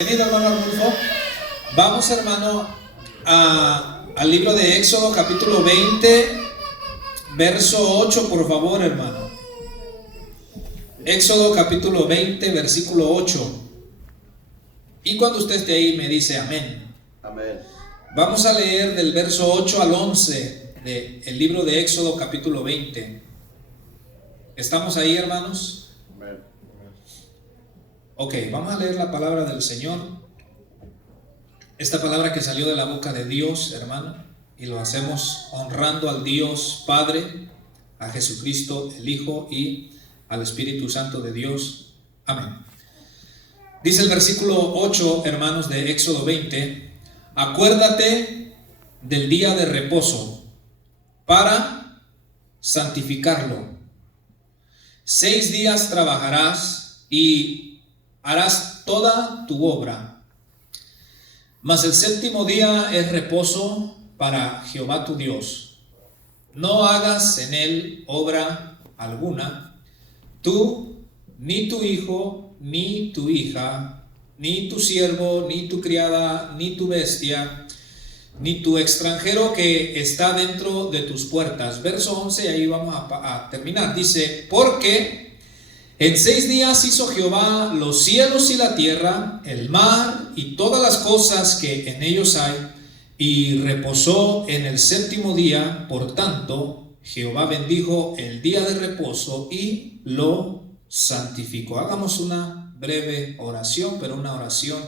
Bienvenido, hermano Arnulfo. Vamos, hermano, al libro de Éxodo, capítulo 20, verso 8, por favor, hermano. Éxodo, capítulo 20, versículo 8. Y cuando usted esté ahí, me dice amén. Amén. Vamos a leer del verso 8 al 11 del libro de Éxodo, capítulo 20. ¿Estamos ahí, hermanos? Amén. Ok, vamos a leer la palabra del Señor. Esta palabra que salió de la boca de Dios, hermano, y lo hacemos honrando al Dios Padre, a Jesucristo el Hijo y al Espíritu Santo de Dios. Amén. Dice el versículo 8, hermanos, de Éxodo 20: acuérdate del día de reposo para santificarlo. 6 días trabajarás y harás toda tu obra, mas el séptimo día es reposo para Jehová tu Dios. No hagas en él obra alguna, tú, ni tu hijo, ni tu hija, ni tu siervo, ni tu criada, ni tu bestia, ni tu extranjero que está dentro de tus puertas. Verso 11, y ahí vamos a terminar. Dice: porque en 6 días hizo Jehová los cielos y la tierra, el mar y todas las cosas que en ellos hay, y reposó en el séptimo día. Por tanto, Jehová bendijo el día de reposo y lo santificó. Hagamos una breve oración, pero una oración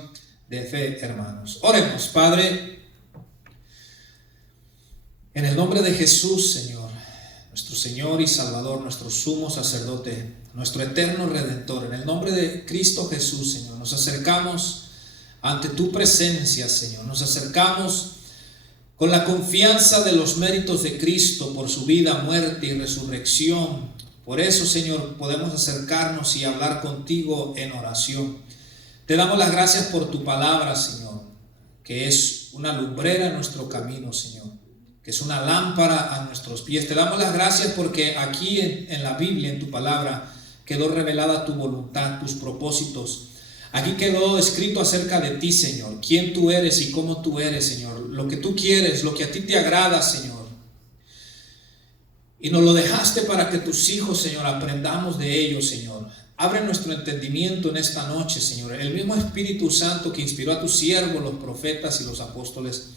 de fe, hermanos. Oremos. Padre, en el nombre de Jesús, Señor, nuestro Señor y Salvador, nuestro sumo sacerdote, nuestro eterno Redentor, en el nombre de Cristo Jesús, Señor, nos acercamos ante tu presencia, Señor. Nos acercamos con la confianza de los méritos de Cristo por su vida, muerte y resurrección. Por eso, Señor, podemos acercarnos y hablar contigo en oración. Te damos las gracias por tu palabra, Señor, que es una lumbrera en nuestro camino, Señor, que es una lámpara a nuestros pies. Te damos las gracias porque aquí en la Biblia, en tu palabra, quedó revelada tu voluntad, tus propósitos. Aquí quedó escrito acerca de ti, Señor, quién tú eres y cómo tú eres, Señor, lo que tú quieres, lo que a ti te agrada, Señor. Y nos lo dejaste para que tus hijos, Señor, aprendamos de ellos, Señor. Abre nuestro entendimiento en esta noche, Señor. El mismo Espíritu Santo que inspiró a tus siervos, los profetas y los apóstoles,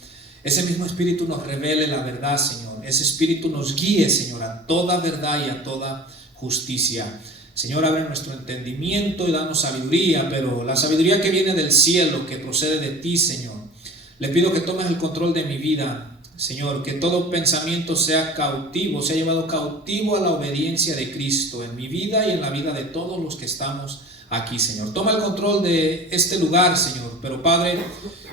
ese mismo Espíritu nos revele la verdad, Señor. Ese Espíritu nos guíe, Señor, a toda verdad y a toda justicia. Señor, abre nuestro entendimiento y danos sabiduría, pero la sabiduría que viene del cielo, que procede de ti, Señor. Le pido que tomes el control de mi vida, Señor, que todo pensamiento sea cautivo, sea llevado cautivo a la obediencia de Cristo en mi vida y en la vida de todos los que estamos aquí, Señor. Toma el control de este lugar, Señor. Pero, Padre,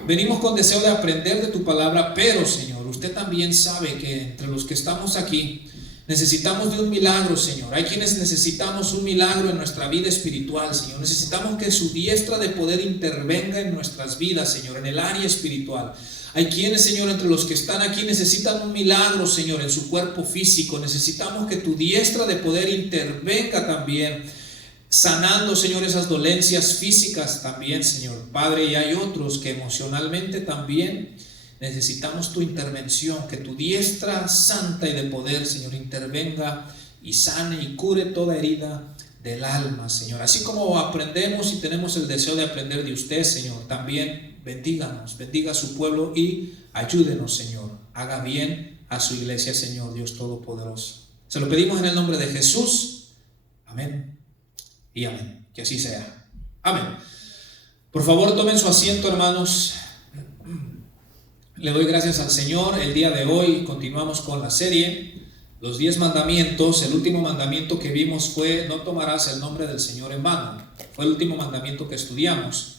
venimos con deseo de aprender de tu palabra, pero, Señor, usted también sabe que entre los que estamos aquí necesitamos de un milagro, Señor. Hay quienes necesitamos un milagro en nuestra vida espiritual, Señor. Necesitamos que su diestra de poder intervenga en nuestras vidas, Señor, en el área espiritual. Hay quienes, Señor, entre los que están aquí necesitan un milagro, Señor, en su cuerpo físico. Necesitamos que tu diestra de poder intervenga también, sanando, Señor, esas dolencias físicas también, Señor. Padre, y hay otros que emocionalmente también necesitamos tu intervención, que tu diestra santa y de poder, Señor, intervenga y sane y cure toda herida del alma, Señor. Así como aprendemos y tenemos el deseo de aprender de usted, Señor, también bendíganos, bendiga a su pueblo y ayúdenos, Señor. Haga bien a su iglesia, Señor, Dios Todopoderoso. Se lo pedimos en el nombre de Jesús. Amén y amén. Que así sea. Amén. Por favor, tomen su asiento, hermanos. Le doy gracias al Señor. El día de hoy continuamos con la serie Los 10 mandamientos. El último mandamiento que vimos fue: no tomarás el nombre del Señor en vano. Fue el último mandamiento que estudiamos.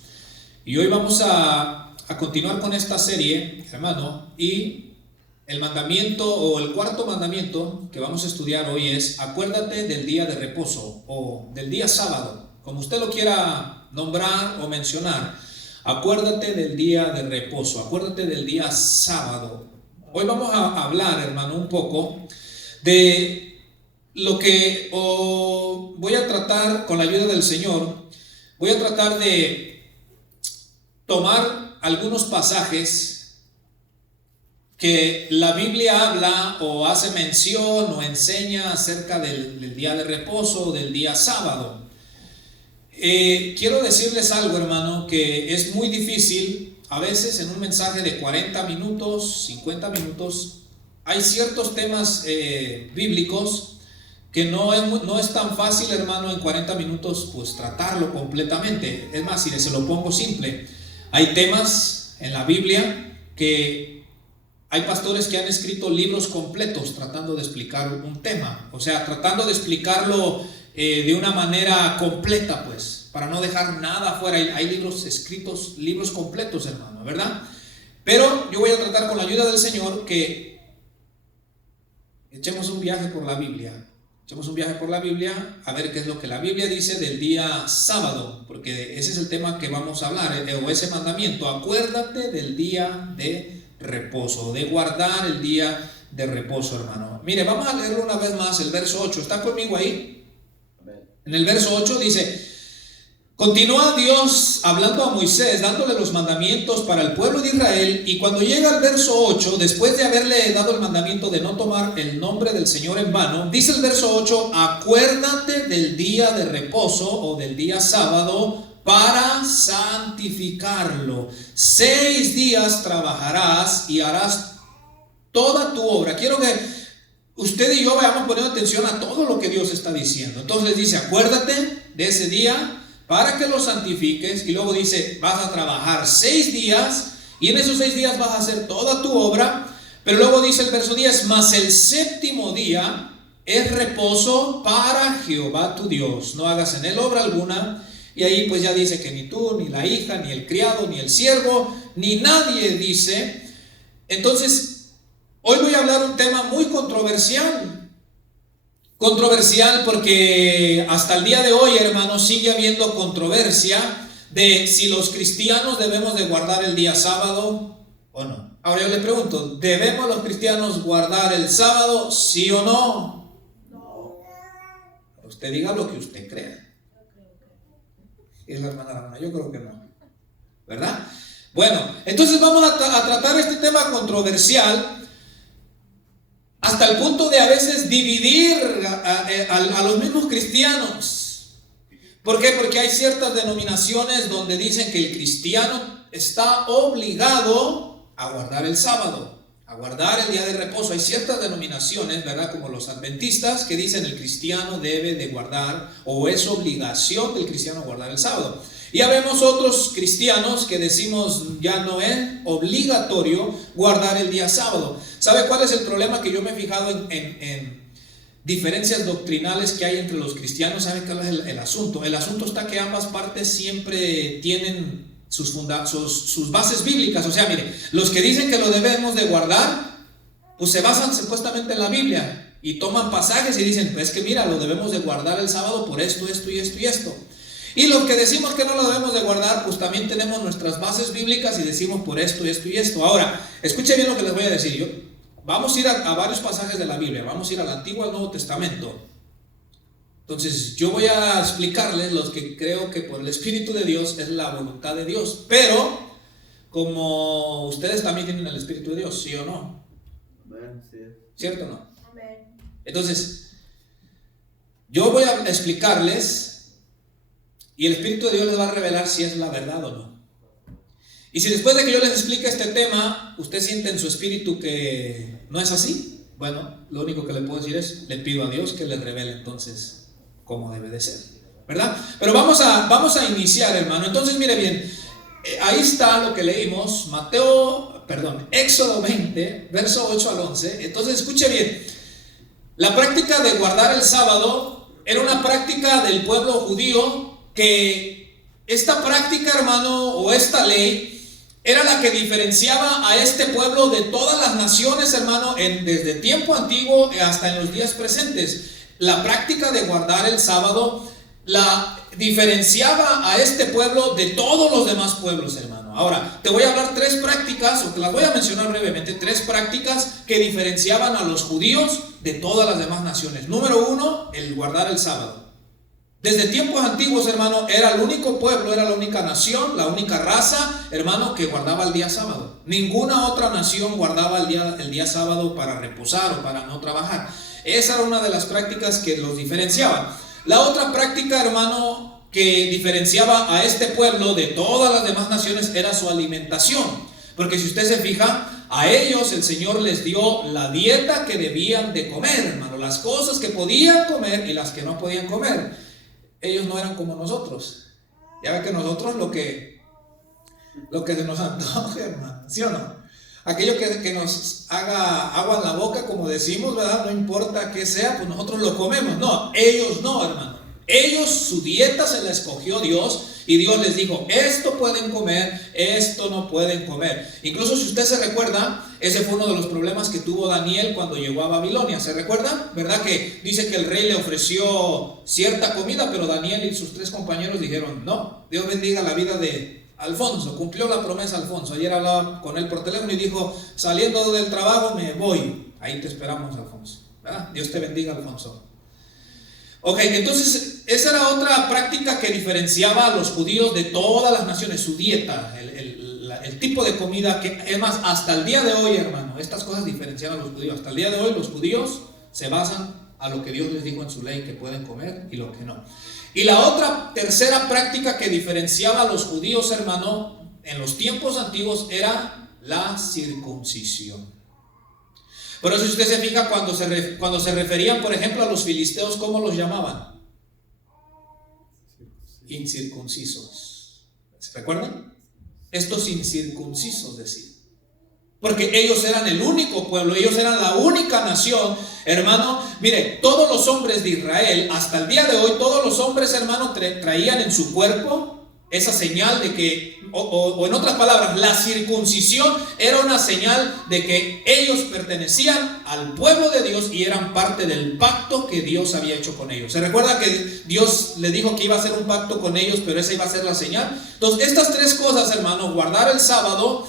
Y hoy vamos a continuar con esta serie, hermano. Y el mandamiento o el cuarto mandamiento que vamos a estudiar hoy es: acuérdate del día de reposo o del día sábado, como usted lo quiera nombrar o mencionar. Acuérdate del día de reposo, acuérdate del día sábado. Hoy vamos a hablar, hermano, un poco de lo que voy a tratar con la ayuda del Señor. Voy a tratar de tomar algunos pasajes que la Biblia habla o hace mención o enseña acerca del día de reposo o del día sábado. Quiero decirles algo, hermano, que es muy difícil. A veces en un mensaje de 40 minutos, 50 minutos, hay ciertos temas bíblicos que no es tan fácil, hermano, en 40 minutos pues tratarlo completamente. Es más, si se lo pongo simple, hay temas en la Biblia que hay pastores que han escrito libros completos tratando de explicar un tema, o sea, tratando de explicarlo de una manera completa, pues, para no dejar nada afuera. Hay libros escritos, libros completos, hermano, ¿verdad? Pero yo voy a tratar con la ayuda del Señor que echemos un viaje por la Biblia. Echemos un viaje por la Biblia a ver qué es lo que la Biblia dice del día sábado, porque ese es el tema que vamos a hablar, o ese mandamiento: acuérdate del día de reposo, de guardar el día de reposo, hermano. Mire, vamos a leerlo una vez más, el verso 8. ¿Está conmigo ahí? En el verso 8 dice: continúa Dios hablando a Moisés, dándole los mandamientos para el pueblo de Israel, y cuando llega al verso 8, después de haberle dado el mandamiento de no tomar el nombre del Señor en vano, dice el verso 8: acuérdate del día de reposo o del día sábado para santificarlo. 6 días trabajarás y harás toda tu obra. Quiero que usted y yo vayamos poniendo atención a todo lo que Dios está diciendo. Entonces dice: acuérdate de ese día para que lo santifiques, y luego dice: vas a trabajar 6 días y en esos 6 días vas a hacer toda tu obra. Pero luego dice el verso 10: mas el séptimo día es reposo para Jehová tu Dios, no hagas en él obra alguna. Y ahí pues ya dice que ni tú, ni la hija, ni el criado, ni el siervo, ni nadie dice. Entonces, hoy voy a hablar un tema muy controversial. Controversial porque hasta el día de hoy, hermanos, sigue habiendo controversia de si los cristianos debemos de guardar el día sábado o no. Ahora yo le pregunto: ¿debemos los cristianos guardar el sábado, sí o no? No. Usted diga lo que usted crea. Es la hermana, yo creo que no, ¿verdad? Bueno, entonces vamos a tratar este tema controversial hasta el punto de a veces dividir a los mismos cristianos. ¿Por qué? Porque hay ciertas denominaciones donde dicen que el cristiano está obligado a guardar el sábado, a guardar el día de reposo. Hay ciertas denominaciones, ¿verdad?, como los adventistas, que dicen el cristiano debe de guardar, o es obligación del cristiano guardar el sábado. Y habemos otros cristianos que decimos ya no es obligatorio guardar el día sábado. ¿Sabe cuál es el problema que yo me he fijado en diferencias doctrinales que hay entre los cristianos? ¿Sabe cuál es el asunto? El asunto está que ambas partes siempre tienen sus bases bíblicas. O sea, mire, los que dicen que lo debemos de guardar, pues se basan supuestamente en la Biblia y toman pasajes y dicen: pues que mira, lo debemos de guardar el sábado por esto, esto y esto y esto. Y los que decimos que no lo debemos de guardar, pues también tenemos nuestras bases bíblicas y decimos por esto, esto y esto. Ahora, escuche bien lo que les voy a decir. Vamos a ir a varios pasajes de la Biblia, vamos a ir al Antiguo y al Nuevo Testamento. Entonces yo voy a explicarles los que creo que por el Espíritu de Dios es la voluntad de Dios, pero como ustedes también tienen el Espíritu de Dios, ¿sí o no? ¿Cierto o no? Entonces yo voy a explicarles y el Espíritu de Dios les va a revelar si es la verdad o no. Y si después de que yo les explique este tema, usted siente en su espíritu que no es así, bueno, lo único que le puedo decir es: le pido a Dios que le revele entonces cómo debe de ser, ¿verdad? Pero vamos a iniciar, hermano. Entonces mire bien, ahí está lo que leímos, Éxodo 20, verso 8 al 11. Entonces escuche bien, la práctica de guardar el sábado era una práctica del pueblo judío, que esta práctica, hermano, o esta ley era la que diferenciaba a este pueblo de todas las naciones, hermano, desde tiempo antiguo hasta en los días presentes. La práctica de guardar el sábado la diferenciaba a este pueblo de todos los demás pueblos, hermano. Ahora, te voy a hablar 3 prácticas, o te las voy a mencionar brevemente, 3 prácticas que diferenciaban a los judíos de todas las demás naciones. Número 1, el guardar el sábado. Desde tiempos antiguos, hermano, era el único pueblo, era la única nación, la única raza, hermano, que guardaba el día sábado. Ninguna otra nación guardaba el día sábado para reposar o para no trabajar. Esa era una de las prácticas que los diferenciaba. La otra práctica, hermano, que diferenciaba a este pueblo de todas las demás naciones era su alimentación. Porque si usted se fija, a ellos el Señor les dio la dieta que debían de comer, hermano. Las cosas que podían comer y las que no podían comer. Ellos no eran como nosotros. Ya ve que nosotros lo que se nos antoje, hermano, ¿sí o no? Aquello que nos haga agua en la boca, como decimos, ¿verdad? No importa qué sea, pues nosotros lo comemos. No, ellos no, hermano. Ellos, su dieta se la escogió Dios. Y Dios les dijo, esto pueden comer, esto no pueden comer. Incluso si usted se recuerda, ese fue uno de los problemas que tuvo Daniel cuando llegó a Babilonia. ¿Se recuerda? ¿Verdad que dice que el rey le ofreció cierta comida, pero Daniel y sus 3 compañeros dijeron, no, Dios bendiga la vida de Alfonso? Cumplió la promesa Alfonso. Ayer hablaba con él por teléfono y dijo, saliendo del trabajo me voy. Ahí te esperamos, Alfonso, ¿verdad? Dios te bendiga, Alfonso. Ok, entonces esa era otra práctica que diferenciaba a los judíos de todas las naciones, su dieta, el tipo de comida, que es más, hasta el día de hoy, hermano, estas cosas diferenciaban a los judíos. Hasta el día de hoy los judíos se basan a lo que Dios les dijo en su ley que pueden comer y lo que no. Y la otra, tercera práctica que diferenciaba a los judíos, hermano, en los tiempos antiguos era la circuncisión. Por eso si usted se fija, cuando se referían, por ejemplo, a los filisteos, ¿cómo los llamaban? Incircuncisos. ¿Se recuerdan? Estos incircuncisos decían. Porque ellos eran el único pueblo, ellos eran la única nación, hermano. Mire, todos los hombres de Israel, hasta el día de hoy, todos los hombres, hermano, traían en su cuerpo esa señal de que, o en otras palabras, la circuncisión era una señal de que ellos pertenecían al pueblo de Dios y eran parte del pacto que Dios había hecho con ellos. ¿Se recuerda que Dios le dijo que iba a hacer un pacto con ellos, pero esa iba a ser la señal? Entonces, estas 3 cosas, hermano, guardar el sábado,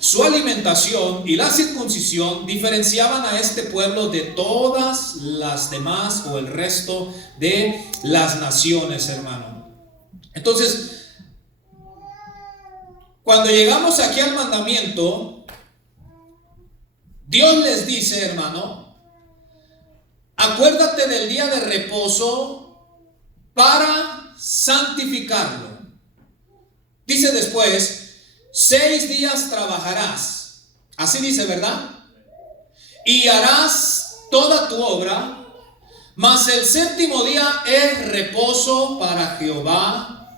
su alimentación y la circuncisión, diferenciaban a este pueblo de todas las demás o el resto de las naciones, hermano. Entonces, cuando llegamos aquí al mandamiento, Dios les dice, hermano, acuérdate del día de reposo para santificarlo. Dice después, 6 días trabajarás. Así dice, ¿verdad? Y harás toda tu obra, mas el 7º día es reposo para Jehová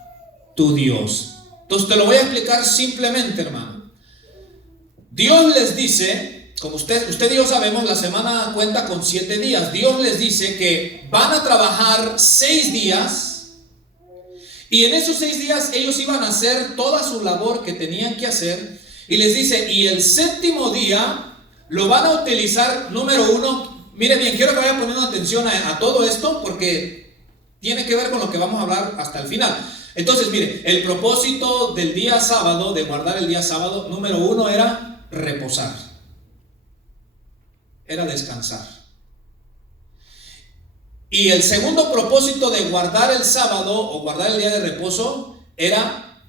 tu Dios. Entonces te lo voy a explicar simplemente, hermano. Dios les dice, como usted y yo sabemos, la semana cuenta con 7 días. Dios les dice que van a trabajar 6 días y en esos 6 días ellos iban a hacer toda su labor que tenían que hacer. Y les dice, y el 7º día lo van a utilizar, número 1, mire bien, quiero que vayan poniendo atención a todo esto porque tiene que ver con lo que vamos a hablar hasta el final. Entonces, mire, el propósito del día sábado, de guardar el día sábado, número 1 era reposar, era descansar. Y el segundo propósito de guardar el sábado o guardar el día de reposo era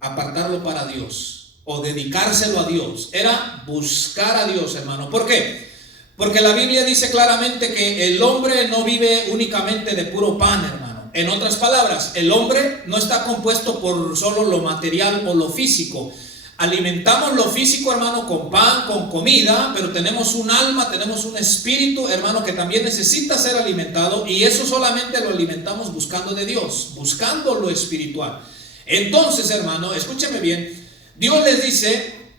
apartarlo para Dios o dedicárselo a Dios, era buscar a Dios, hermano. ¿Por qué? Porque la Biblia dice claramente que el hombre no vive únicamente de puro pan, hermano. En otras palabras, el hombre no está compuesto por solo lo material o lo físico. Alimentamos lo físico, hermano, con pan, con comida, pero tenemos un alma, tenemos un espíritu, hermano, que también necesita ser alimentado, y eso solamente lo alimentamos buscando de Dios, buscando lo espiritual. Entonces, hermano, escúcheme bien, Dios les dice,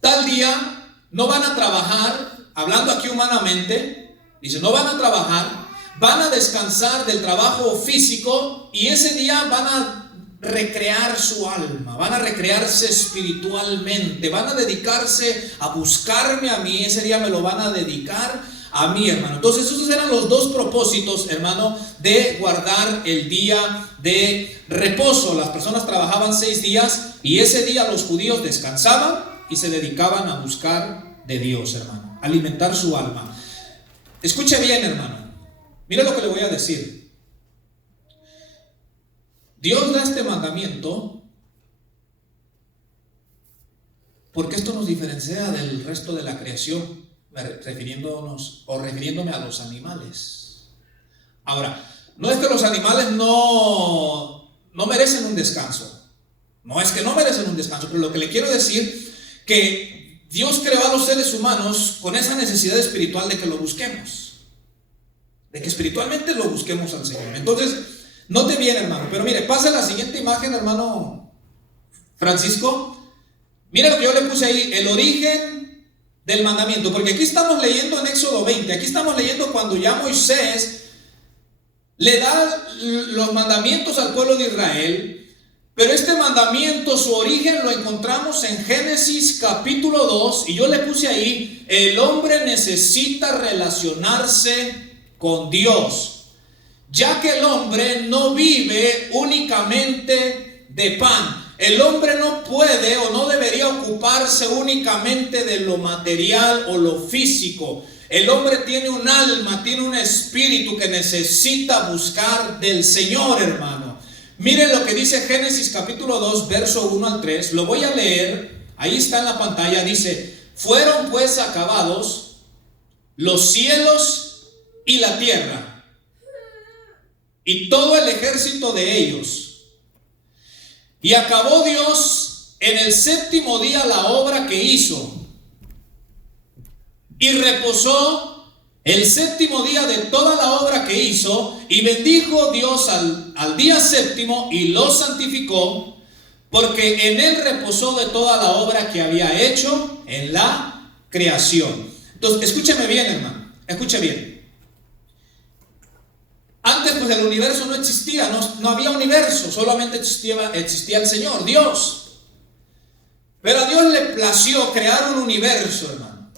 tal día no van a trabajar, hablando aquí humanamente, dice, no van a trabajar, van a descansar del trabajo físico y ese día van a recrear su alma, van a recrearse espiritualmente, van a dedicarse a buscarme a mí, ese día me lo van a dedicar a mí, hermano. Entonces esos eran los 2 propósitos, hermano, de guardar el día de reposo. Las personas trabajaban 6 días y ese día los judíos descansaban y se dedicaban a buscar de Dios, hermano, alimentar su alma. Escuche bien, hermano. Mire lo que le voy a decir. Dios da este mandamiento porque esto nos diferencia del resto de la creación, refiriéndome a los animales. Ahora, no es que los animales no merecen un descanso. No es que no merecen un descanso, pero lo que le quiero decir que Dios creó a los seres humanos con esa necesidad espiritual de que lo busquemos, de que espiritualmente lo busquemos al Señor. Entonces, note bien, hermano, pero mire, pase la siguiente imagen, hermano Francisco. Mire lo que yo le puse ahí, el origen del mandamiento, porque aquí estamos leyendo en Éxodo 20, aquí estamos leyendo cuando ya Moisés le da los mandamientos al pueblo de Israel. Pero este mandamiento, su origen lo encontramos en Génesis capítulo 2, y yo le puse ahí, el hombre necesita relacionarse con Dios, ya que el hombre no vive únicamente de pan. El hombre no puede o no debería ocuparse únicamente de lo material o lo físico. El hombre tiene un alma, tiene un espíritu que necesita buscar del Señor, hermano. Miren lo que dice Génesis capítulo 2, verso 1 al 3. Lo voy a leer. Ahí está en la pantalla. Dice: fueron pues acabados los cielos y la tierra, y todo el ejército de ellos. Y acabó Dios en el séptimo día la obra que hizo, y reposó el séptimo día de toda la obra que hizo, y bendijo Dios al día séptimo y lo santificó, porque en él reposó de toda la obra que había hecho en la creación. Entonces, escúcheme bien, hermano, escuche bien. Antes pues el universo no existía, no había universo, solamente existía el Señor, Dios. Pero a Dios le plació crear un universo, hermano.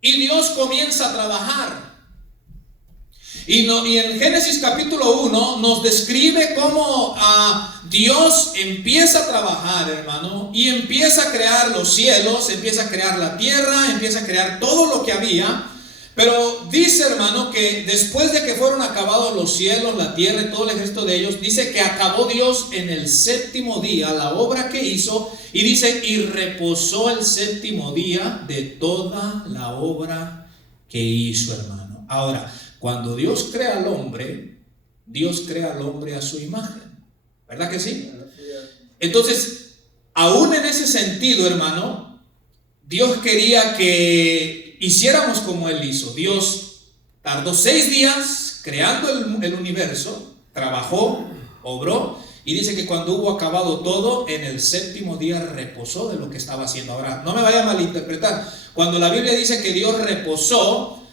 Y Dios comienza a trabajar. Y en Génesis capítulo 1 nos describe cómo Dios empieza a trabajar, hermano, y empieza a crear los cielos, empieza a crear la tierra, empieza a crear todo lo que había. Pero dice, hermano, que después de que fueron acabados los cielos, la tierra y todo el ejército de ellos, dice que acabó Dios en el séptimo día la obra que hizo, y dice, y reposó el séptimo día de toda la obra que hizo, hermano. Ahora, cuando Dios crea al hombre, Dios crea al hombre a su imagen, ¿verdad que sí? Entonces, aún en ese sentido, hermano, Dios quería que hiciéramos como Él hizo. Dios tardó 6 días creando el universo, trabajó, obró, y dice que cuando hubo acabado todo, en el séptimo día reposó de lo que estaba haciendo. Ahora, no me vaya a malinterpretar. Cuando la Biblia dice que Dios reposó,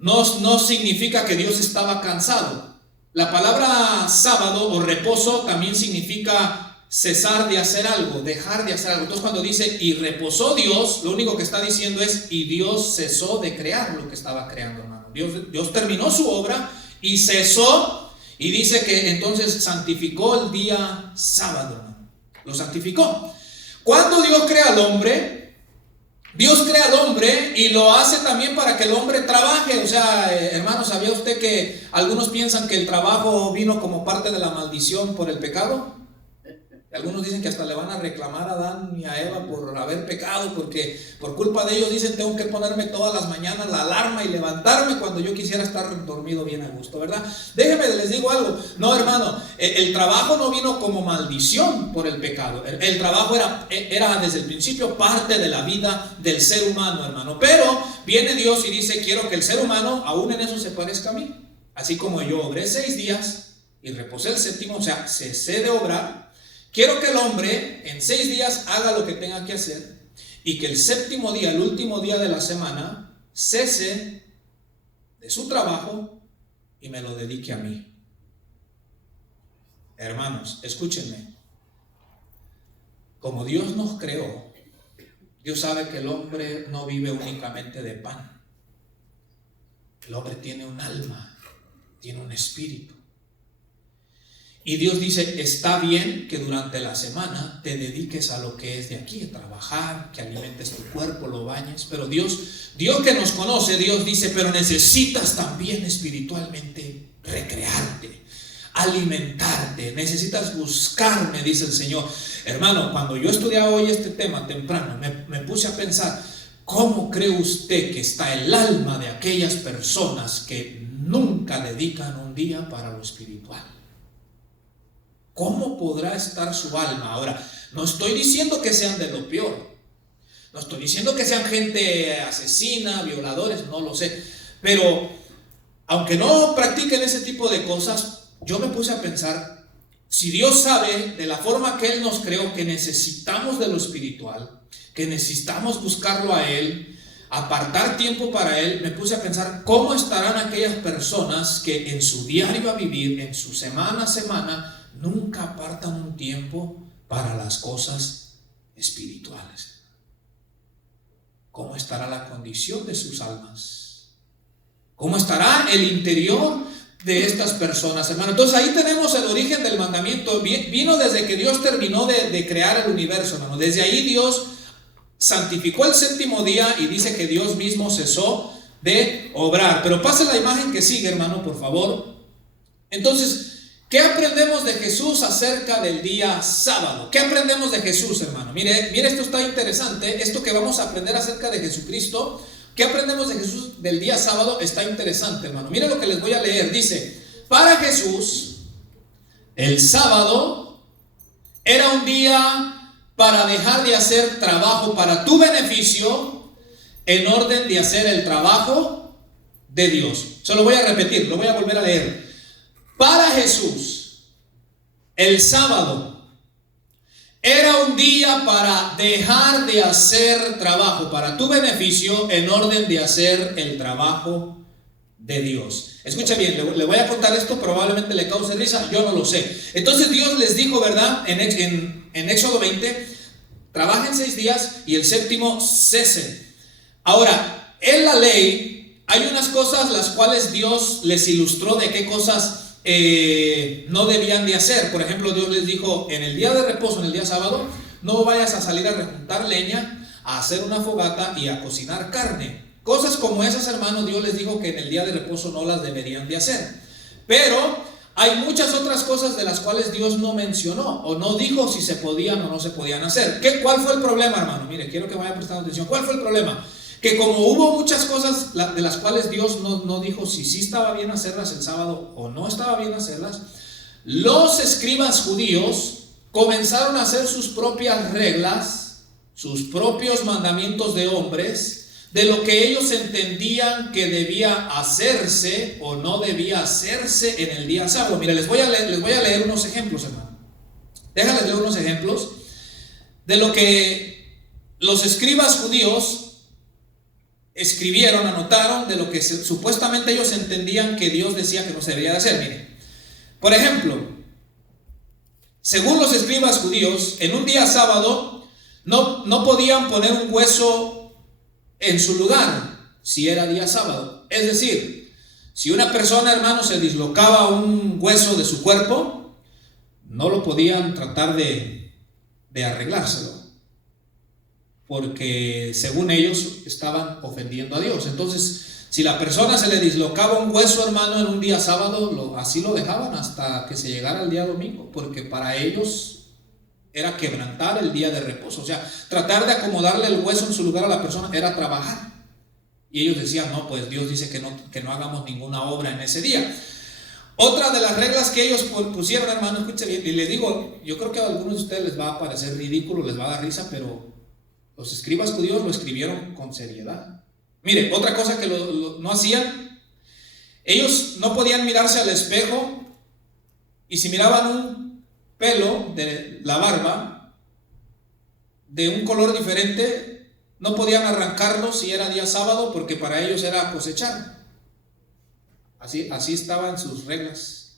no significa que Dios estaba cansado. La palabra sábado o reposo también significa cesar de hacer algo, dejar de hacer algo. Entonces, cuando dice y reposó Dios, lo único que está diciendo es y Dios cesó de crear lo que estaba creando, hermano. Dios terminó su obra y cesó, y dice que entonces santificó el día sábado, hermano. Lo santificó. Cuando Dios crea al hombre, Dios crea al hombre y lo hace también para que el hombre trabaje. O sea, hermano, ¿sabía usted que algunos piensan que el trabajo vino como parte de la maldición por el pecado? Algunos dicen que hasta le van a reclamar a Adán y a Eva por haber pecado, porque por culpa de ellos dicen tengo que ponerme todas las mañanas la alarma y levantarme cuando yo quisiera estar dormido bien a gusto, ¿verdad? Déjenme, les digo algo. No, hermano, el trabajo no vino como maldición por el pecado. El trabajo era desde el principio parte de la vida del ser humano, hermano. Pero viene Dios y dice, quiero que el ser humano aún en eso se parezca a mí. Así como yo obré 6 días y reposé el séptimo, o sea, cesé de obrar. Quiero que el hombre en 6 días haga lo que tenga que hacer, y que el séptimo día, el último día de la semana, cese de su trabajo y me lo dedique a mí. Hermanos, escúchenme. Como Dios nos creó, Dios sabe que el hombre no vive únicamente de pan. El hombre tiene un alma, tiene un espíritu. Y Dios dice, está bien que durante la semana te dediques a lo que es de aquí, a trabajar, que alimentes tu cuerpo, lo bañes. Pero Dios que nos conoce, Dios dice, pero necesitas también espiritualmente recrearte. alimentarte, necesitas buscarme, dice el Señor. Hermano, cuando yo estudiaba hoy este tema temprano, me puse a pensar, ¿cómo cree usted que está el alma de aquellas personas que nunca dedican un día para lo espiritual? ¿Cómo podrá estar su alma? Ahora, no estoy diciendo que sean de lo peor, no estoy diciendo que sean gente asesina, violadores, no lo sé, pero aunque no practiquen ese tipo de cosas, yo me puse a pensar, si Dios sabe de la forma que Él nos creó que necesitamos de lo espiritual, que necesitamos buscarlo a Él, apartar tiempo para Él, me puse a pensar cómo estarán aquellas personas que en su diario a vivir, en su semana a semana, nunca apartan un tiempo para las cosas espirituales. ¿Cómo estará la condición de sus almas? ¿Cómo estará el interior de estas personas, hermano? Entonces ahí tenemos el origen del mandamiento. Vino desde que Dios terminó de crear el universo, hermano. Desde ahí Dios santificó el séptimo día y dice que Dios mismo cesó de obrar. Pero pase la imagen que sigue, hermano, por favor. Entonces, ¿qué aprendemos de Jesús acerca del día sábado? ¿Qué aprendemos de Jesús, hermano? Mire, esto está interesante. Esto que vamos a aprender acerca de Jesucristo, ¿qué aprendemos de Jesús del día sábado? Está interesante, hermano. Mire lo que les voy a leer. Dice, para Jesús, el sábado era un día para dejar de hacer trabajo para tu beneficio en orden de hacer el trabajo de Dios. Se lo voy a repetir, lo voy a volver a leer. Para Jesús, el sábado era un día para dejar de hacer trabajo para tu beneficio en orden de hacer el trabajo de Dios. Escucha bien, le voy a contar esto, probablemente le cause risa, yo no lo sé. Entonces Dios les dijo, ¿verdad? En Éxodo 20, trabajen 6 días y el séptimo cesen. Ahora, en la ley hay unas cosas las cuales Dios les ilustró de qué cosas no debían de hacer. Por ejemplo, Dios les dijo, en el día de reposo, en el día sábado, no vayas a salir a rejuntar leña, a hacer una fogata y a cocinar carne. Cosas como esas, hermanos, Dios les dijo que en el día de reposo no las deberían de hacer. Pero hay muchas otras cosas de las cuales Dios no mencionó o no dijo si se podían o no se podían hacer. ¿Cuál fue el problema, hermano? Mire, quiero que vayan prestando atención. ¿Cuál fue el problema? Que como hubo muchas cosas de las cuales Dios no dijo si sí estaba bien hacerlas el sábado o no estaba bien hacerlas, los escribas judíos comenzaron a hacer sus propias reglas, sus propios mandamientos de hombres, de lo que ellos entendían que debía hacerse o no debía hacerse en el día sábado. Mira, les voy a leer unos ejemplos, hermano. Déjales leer unos ejemplos de lo que los escribas judíos escribieron, anotaron, de lo que supuestamente ellos entendían que Dios decía que no se debía de hacer. Miren, por ejemplo, según los escribas judíos, en un día sábado no podían poner un hueso en su lugar si era día sábado. Es decir, si una persona, hermano, se dislocaba un hueso de su cuerpo, no lo podían tratar de arreglárselo, porque según ellos estaban ofendiendo a Dios. Entonces, si la persona se le dislocaba un hueso, hermano, en un día sábado, así lo dejaban hasta que se llegara el día domingo, porque para ellos era quebrantar el día de reposo. O sea, tratar de acomodarle el hueso en su lugar a la persona era trabajar. Y ellos decían, no, pues Dios dice que no hagamos ninguna obra en ese día. Otra de las reglas que ellos pusieron, hermano, escuchen bien, y les digo, yo creo que a algunos de ustedes les va a parecer ridículo, les va a dar risa, pero los escribas judíos lo escribieron con seriedad. Mire, otra cosa que no hacían, ellos no podían mirarse al espejo, y si miraban un pelo de la barba de un color diferente, no podían arrancarlo si era día sábado, porque para ellos era cosechar. Así estaban sus reglas.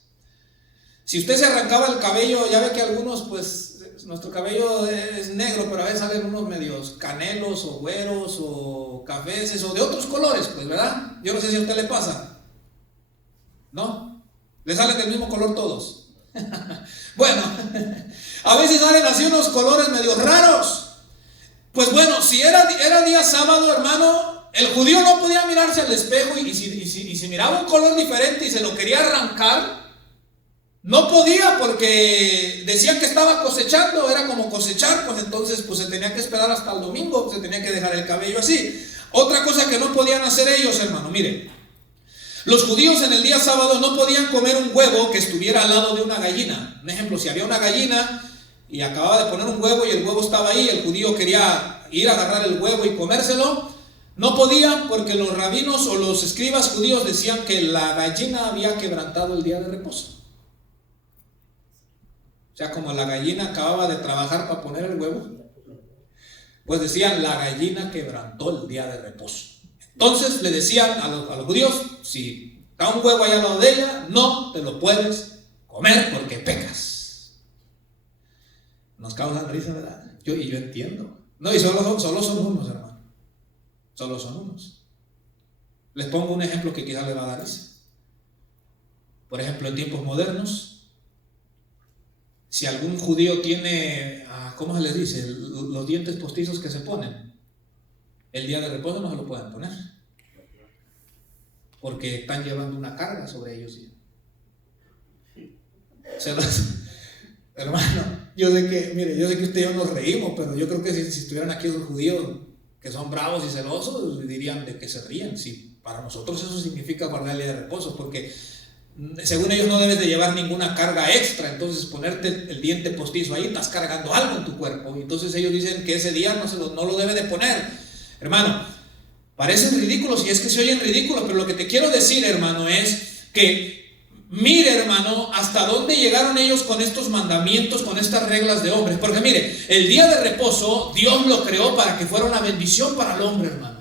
Si usted se arrancaba el cabello, ya ve que algunos, pues nuestro cabello es negro, pero a veces salen unos medios canelos o güeros o cafés o de otros colores, pues, ¿verdad? Yo no sé si a usted le pasa, ¿no? Le salen del mismo color todos. Bueno, a veces salen así unos colores medio raros. Pues bueno, si era día sábado, hermano, el judío no podía mirarse al espejo y si miraba un color diferente y se lo quería arrancar, no podía porque decían que estaba cosechando, era como cosechar, pues entonces pues se tenía que esperar hasta el domingo, se tenía que dejar el cabello así. Otra cosa que no podían hacer ellos, hermano, mire, los judíos en el día sábado no podían comer un huevo que estuviera al lado de una gallina. Un ejemplo, si había una gallina y acababa de poner un huevo y el huevo estaba ahí, el judío quería ir a agarrar el huevo y comérselo, no podía porque los rabinos o los escribas judíos decían que la gallina había quebrantado el día de reposo. O sea, como la gallina acababa de trabajar para poner el huevo, pues decían, la gallina quebrantó el día de reposo. Entonces le decían a los judíos, si está un huevo allá al lado de ella, no te lo puedes comer porque pecas. Nos causan risa, ¿verdad? Yo entiendo. No, y solo son unos, hermano. Solo son unos. Les pongo un ejemplo que quizás les va a dar risa. Por ejemplo, en tiempos modernos, si algún judío tiene, ¿cómo se les dice? Los dientes postizos que se ponen, el día de reposo no se lo pueden poner, porque están llevando una carga sobre ellos. Hermano, yo sé que usted y yo nos reímos, pero yo creo que si estuvieran aquí los judíos que son bravos y celosos, dirían de que se ríen. Si para nosotros eso significa guardar el día de reposo, porque según ellos no debes de llevar ninguna carga extra, entonces ponerte el diente postizo ahí, estás cargando algo en tu cuerpo, y entonces ellos dicen que ese día no lo debe de poner. Hermano, parecen ridículos y es que se oyen ridículos, pero lo que te quiero decir, hermano, es que mire, hermano, hasta dónde llegaron ellos con estos mandamientos, con estas reglas de hombres, porque mire, el día de reposo Dios lo creó para que fuera una bendición para el hombre, hermano.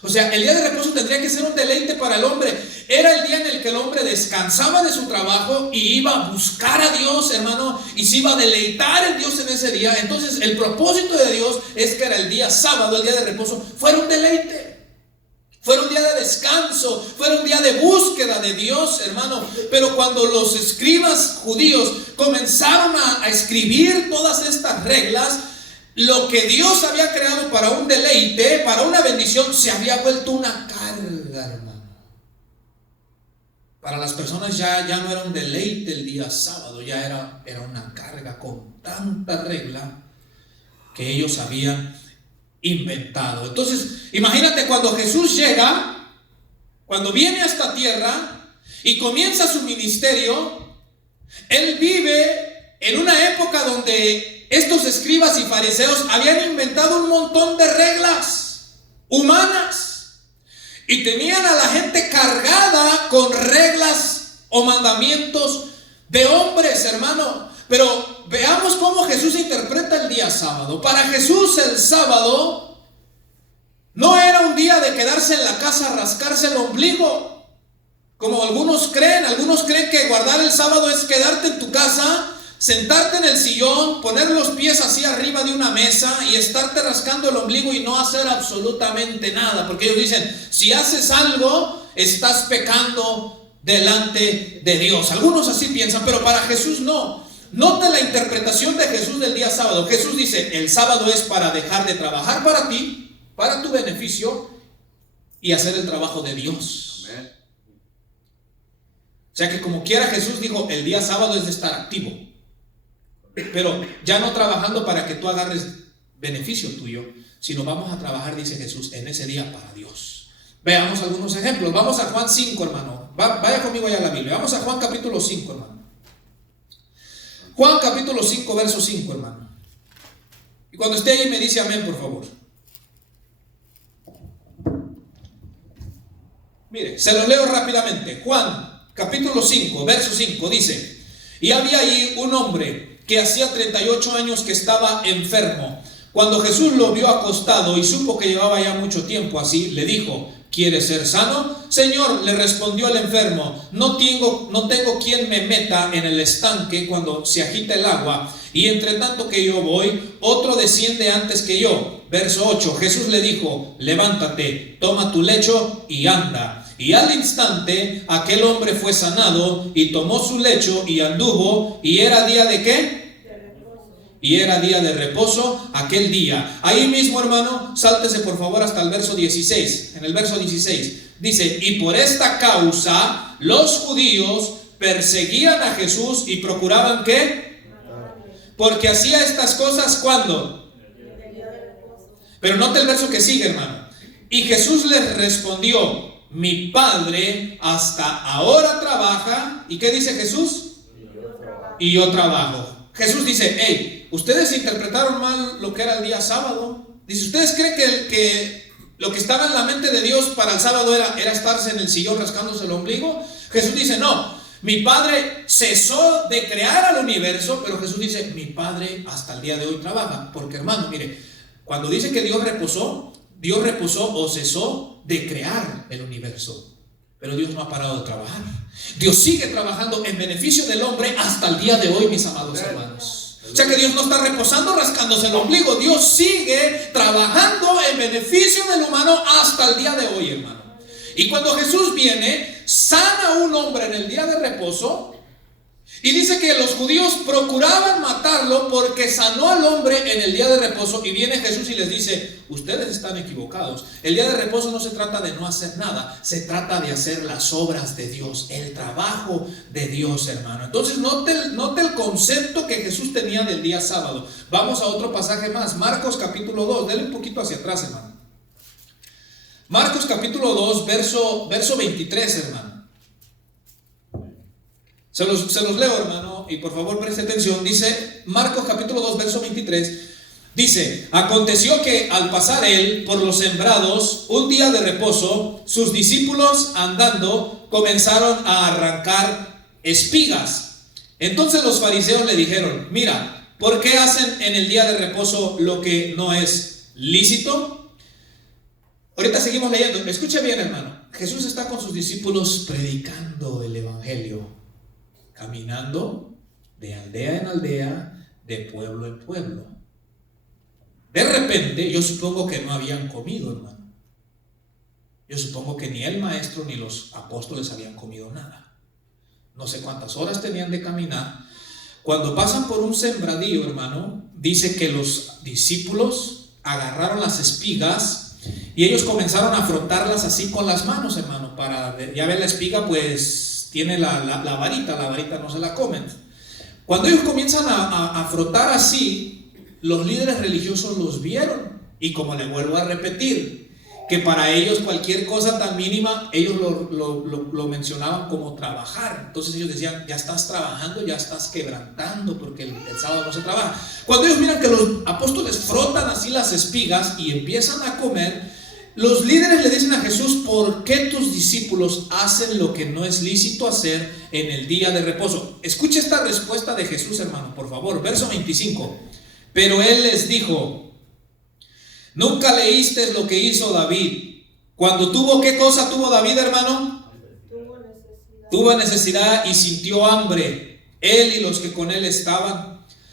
O sea, el día de reposo tendría que ser un deleite para el hombre. Era el día en el que el hombre descansaba de su trabajo y iba a buscar a Dios, hermano, y se iba a deleitar en Dios en ese día. Entonces, el propósito de Dios es que era el día sábado, el día de reposo, fuera un deleite, fuera un día de descanso, fuera un día de búsqueda de Dios, hermano. Pero cuando los escribas judíos comenzaron a escribir todas estas reglas, lo que Dios había creado para un deleite, para una bendición, se había vuelto una carga, hermano. Para las personas ya no era un deleite el día sábado, ya era una carga con tanta regla que ellos habían inventado. Entonces, imagínate cuando Jesús llega, cuando viene a esta tierra y comienza su ministerio, Él vive en una época donde estos escribas y fariseos habían inventado un montón de reglas humanas y tenían a la gente cargada con reglas o mandamientos de hombres, hermano. Pero veamos cómo Jesús interpreta el día sábado. Para Jesús el sábado no era un día de quedarse en la casa a rascarse el ombligo, como algunos creen. Algunos creen que guardar el sábado es quedarte en tu casa, sentarte en el sillón, poner los pies así arriba de una mesa y estarte rascando el ombligo y no hacer absolutamente nada, porque ellos dicen, si haces algo, estás pecando delante de Dios. Algunos así piensan, pero para Jesús no. Note la interpretación de Jesús del día sábado. Jesús dice, el sábado es para dejar de trabajar para ti, para tu beneficio, y hacer el trabajo de Dios. Amén. O sea que como quiera Jesús dijo, el día sábado es de estar activo, pero ya no trabajando para que tú agarres beneficio tuyo, sino vamos a trabajar, dice Jesús, en ese día para Dios. Veamos algunos ejemplos. Vamos a Juan 5, hermano. Vaya conmigo allá a la Biblia. Vamos a Juan capítulo 5, hermano. Juan capítulo 5, verso 5, hermano. Y cuando esté ahí me dice amén, por favor. Mire, se lo leo rápidamente. Juan capítulo 5, verso 5 dice, y había ahí un hombre que hacía 38 años que estaba enfermo. Cuando Jesús lo vio acostado y supo que llevaba ya mucho tiempo así, le dijo, ¿quieres ser sano? Señor, le respondió el enfermo, no tengo quien me meta en el estanque cuando se agita el agua, y entre tanto que yo voy, otro desciende antes que yo. Verso 8, Jesús le dijo, levántate, toma tu lecho y anda. Y al instante aquel hombre fue sanado y tomó su lecho y anduvo. ¿Y era día de qué? Y era día de reposo aquel día. Ahí mismo, hermano, sáltese por favor hasta el verso 16. En el verso 16 dice, y por esta causa los judíos perseguían a Jesús y procuraban ¿qué? Porque hacía estas cosas ¿cuándo? Pero note el verso que sigue, hermano. Y Jesús les respondió: mi Padre hasta ahora trabaja. ¿Y qué dice Jesús? Y yo trabajo. Jesús dice: hey, ustedes interpretaron mal lo que era el día sábado. Dice: ¿ustedes creen que lo que estaba en la mente de Dios para el sábado era estarse en el sillón rascándose el ombligo? Jesús dice: no, mi Padre cesó de crear al universo, pero Jesús dice: mi Padre hasta el día de hoy trabaja. Porque, hermano, mire, cuando dice que Dios reposó o cesó de crear el universo, pero Dios no ha parado de trabajar. Dios sigue trabajando en beneficio del hombre hasta el día de hoy, mis amados hermanos. O sea que Dios no está reposando rascándose el ombligo. Dios sigue trabajando en beneficio del humano hasta el día de hoy, hermano. Y cuando Jesús viene, sana a un hombre en el día de reposo, y dice que los judíos procuraban matarlo porque sanó al hombre en el día de reposo. Y viene Jesús y les dice: ustedes están equivocados. El día de reposo no se trata de no hacer nada, se trata de hacer las obras de Dios, el trabajo de Dios, hermano. Entonces note el concepto que Jesús tenía del día sábado. Vamos a otro pasaje más, Marcos capítulo 2. Denle un poquito hacia atrás, hermano. Marcos capítulo 2, verso 23, hermano. Se los leo, hermano, y por favor preste atención. Dice Marcos capítulo 2, verso 23. Dice: aconteció que al pasar él por los sembrados un día de reposo, sus discípulos andando comenzaron a arrancar espigas. Entonces los fariseos le dijeron: mira, ¿por qué hacen en el día de reposo lo que no es lícito? Ahorita seguimos leyendo. Escuche bien, hermano. Jesús está con sus discípulos predicando el evangelio, caminando de aldea en aldea, de pueblo en pueblo. De repente, yo supongo que no habían comido, hermano. Yo supongo que ni el maestro ni los apóstoles habían comido nada. No sé cuántas horas tenían de caminar. Cuando pasan por un sembradío, hermano, dice que los discípulos agarraron las espigas y ellos comenzaron a frotarlas así con las manos, hermano. Ya ven, la espiga pues tiene la varita no se la comen. Cuando ellos comienzan a frotar así, los líderes religiosos los vieron. Y como le vuelvo a repetir, que para ellos cualquier cosa tan mínima, ellos lo mencionaban como trabajar. Entonces ellos decían: ya estás trabajando, ya estás quebrantando, porque el sábado no se trabaja. Cuando ellos miran que los apóstoles frotan así las espigas y empiezan a comer, los líderes le dicen a Jesús: ¿por qué tus discípulos hacen lo que no es lícito hacer en el día de reposo? Escuche esta respuesta de Jesús, hermano, por favor. Verso 25. Pero él les dijo: ¿nunca leíste lo que hizo David? Cuando tuvo, ¿qué cosa tuvo David, hermano? Tuvo necesidad y sintió hambre, él y los que con él estaban.